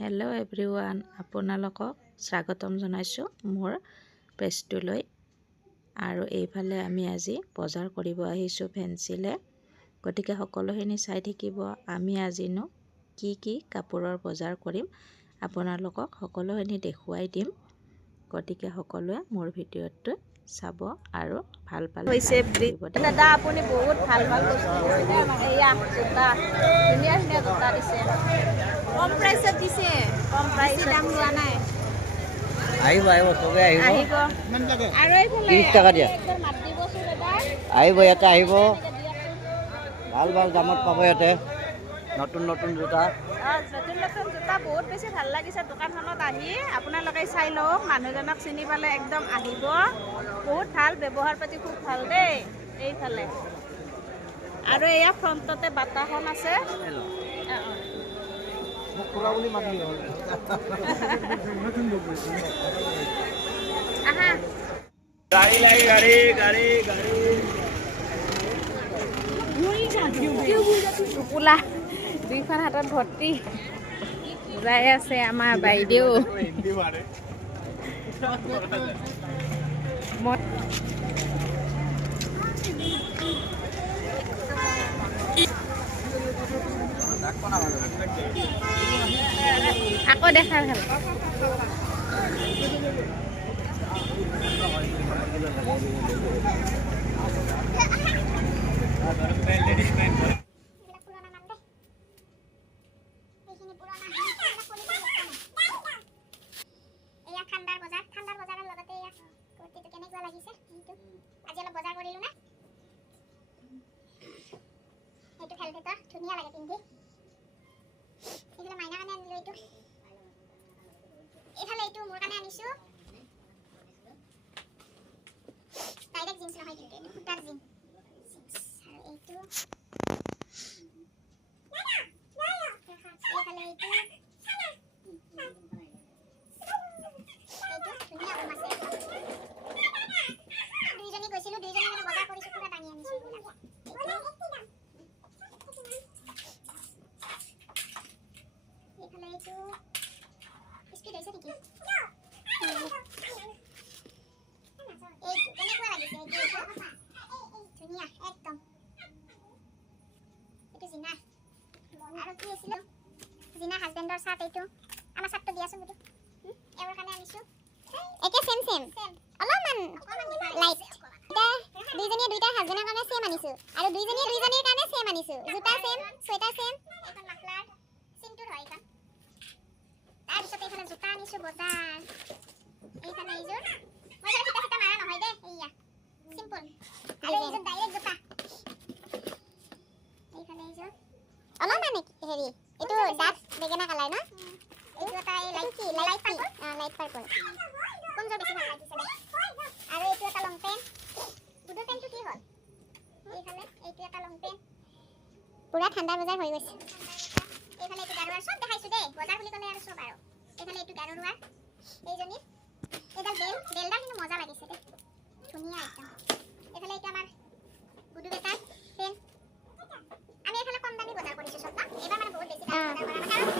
Hello' everyone, আপোনালোকক স্বাগতম জনাইছোঁ মোৰ পেজটোলৈ। আৰু এইফালে আমি আজি বজাৰ কৰিব আহিছোঁ ফেঞ্চিলে। গতিকে সকলোখিনি চাই থাকিব। আমি আজিনো কি কাপোৰৰ বজাৰ কৰিম আপোনালোকক সকলোখিনি দেখুৱাই দিম। গতিকে সকলোৱে মোৰ ভিডিঅ'টো চাব আৰু ভাল পালে দাদা আপুনি বহুত ভাল বস্তু দিছে। এয়া জোতা, ধুনীয়া ধুনীয়া জোতা দিছে, কম প্ৰাইচত দিছে, কম প্ৰাইচত দাম লোৱা নাই। আহিব চবে আহিব আৰু এইফালে 30 টকা দিয়া মাত দিবচোন দাদা। আহিব ইয়াতে আহিব ভাল দামত পাব ইয়াতে নতুন জোতা। নতুন জোতা বহুত বেছি ভাল লাগিছে। দোকানখনত আহি আপোনালোকে চাই লওক। মানুহজনক চিনি পালে একদম আহিব। বহুত ভাল, ব্যৱহাৰ পাতি খুব ভাল দেই। এইফালে আৰু এয়া ফ্ৰণ্টতে বাটাখন আছে। আহা টোপোলা দুইখন হাতত ভৰ্তি যাই আছে আমাৰ বাইদেউ। আকৌ দেখা ভাল ধুনীয়া লাগে পিন্ধি। এইফালে মাইনা কাৰণে আনিলো এইটো। এইফালে এইটো মোৰ কাৰণে আনিছো। ডাইৰেক্ট জিন্স নহয় কিন্তু এইটো সূতাৰ জিন্স। আৰু এইটো এইফালে এইটো ধুনীয়া ওম আছে। দুইজনী গৈছিলো, দুইজনী মানে বজাৰ কৰিছো, পুৰা দাঙি আনিছো এইবিলাক। এইফালে এইটো স্পিড হৈছে নেকি? এইটো কেনেকুৱা লাগিছে? এইটো ধুনীয়া একদম। এইটো জিনা। আৰু কি আছিল? জিনা হাজবেণ্ডৰ চাৰ্ট। এইটো আমাৰ চাৰ্টটো দিয়াচোন এইটো। এওঁৰ কাৰণে আনিছো। একে সেম অলপমান লাইট। এটা দুইজনীয়ে দুইটা হাজবেণ্ডৰ কাৰণে সেম আনিছো। আৰু দুইজনীয়ে দুইজনীৰ কাৰণে সেম আনিছো। জোতা সেম, সোয়েটাৰ সেম। এইখন মাফলাৰ চিন্টুৰ হয় এইখন। তাৰপিছত এইফালে জোতা আনিছো বজাৰ। এইফালে এইযোৰ মই ফিটা মাৰা নহয় দেই, এইয়া চিম্পল। আৰু এইযোৰ ডাইৰেক্ট জোতা। এইফালে এইযোৰ অলপমান হেৰি, এইটো ডাৰ্ক বেগেনা কালাৰ ন? এইটো এটা লাইট পাৰ্পল। কোনযোৰ বেছি ভাল লাগিছে দে? আৰু এইটো এটা লং পেন্ট। বুধৰ পেন্টটো কি হ'ল? এইফালে এইটো এটা লং পেন্ট। পুৰা ঠাণ্ডা বজাৰ হৈ গৈছে। এইফালে এইটো গাৰুৱাৰ, সব দেখাইছো দেই। বজাৰ বুলি ক'লে আৰু সব আৰু। এইফালে এইটো গাৰুৱাৰ, এইজনী এইডাল বেলডাল কিন্তু মজা লাগিছে দেই, ধুনীয়া একদম। এইফালে এইটো আমাৰ গুডু বেটাৰ পেন। আমি এইফালে কম দামী বজাৰ কৰিছো সব ন? এইবাৰ মানে বহুত বেছি দাম বজাৰ কৰা নাই।